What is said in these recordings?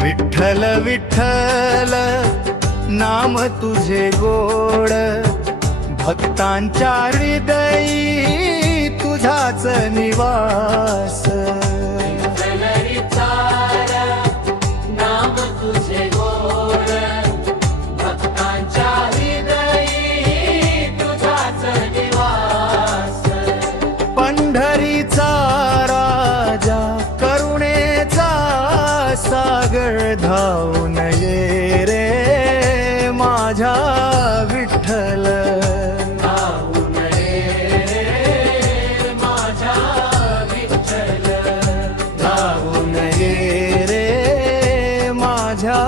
विठ्ठल विठ्ठल नाम तुझे गोड, भक्तांच्या हृदयी तुझाच निवास। नाम तुझे गोड, भक्तांच्या हृदयी तुझाच निवास। पंढरीचा राजा करुणेचा सागर धावून ये रे माझ्या विठ्ठल। धावून ये रे माझ्या विठ्ठल, धावून ये रे माझ्या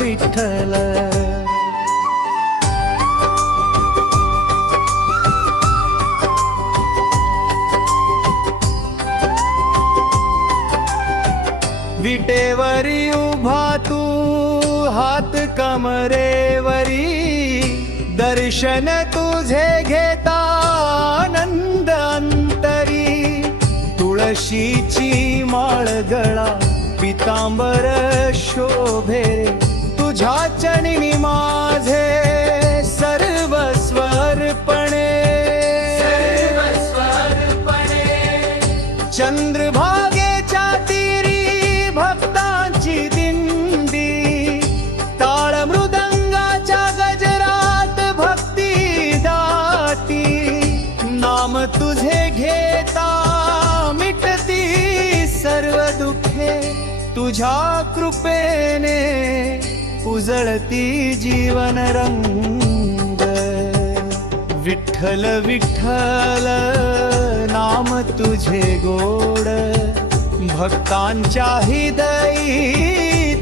विठ्ठल। विटेवरी उभा तू हात कमरेवरी, दर्शन तुझे घेता आनंद अंतरी। तुळशीची माळ गळा पितांबर शोभे, तुझ्या चरणी माझे सर्वस्व अर्पणे। चंद्रभागेच्या तीरी भक्तांची दिंडी, टाळ मृदंगाच्या गजरात भक्ती दाटी। नाम तुझे घेता मिटती सर्व दुःखे, तुझ्या कृपेने उजळती जीवन रंग। विठ्ठल विठ्ठल नाम तुझे गोड, भक्तांच्या हृदयी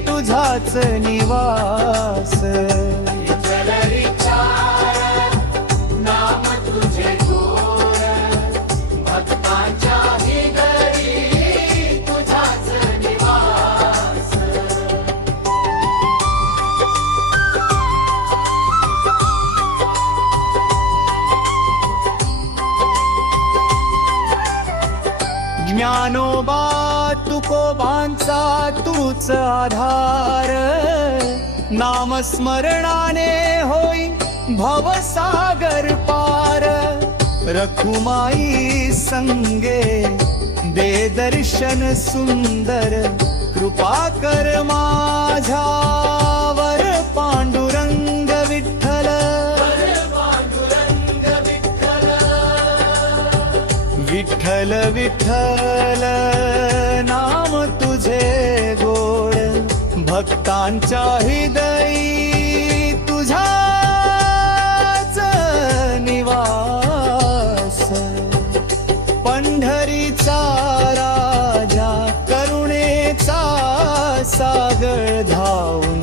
तुझाच निवास। विठ्ठल विठ्ठल नाम तुझे गोड, भक्तांच्या हृदयी तुझाच निवास। ज्ञानोबा तुकोबांचा तूच आधार, नामस्मरणाने होई भवसागर पार। रखुमाई संगे दे दर्शन सुंदर, कृपा कर माझ्यावर पांडुरंग विठ्ठल। विठ्ठल विठ्ठल नाम तुझे गोड, भक्तांच्या हृदयी तुझाच निवास। पंढरीचा राजा करुणेचा सागर धावून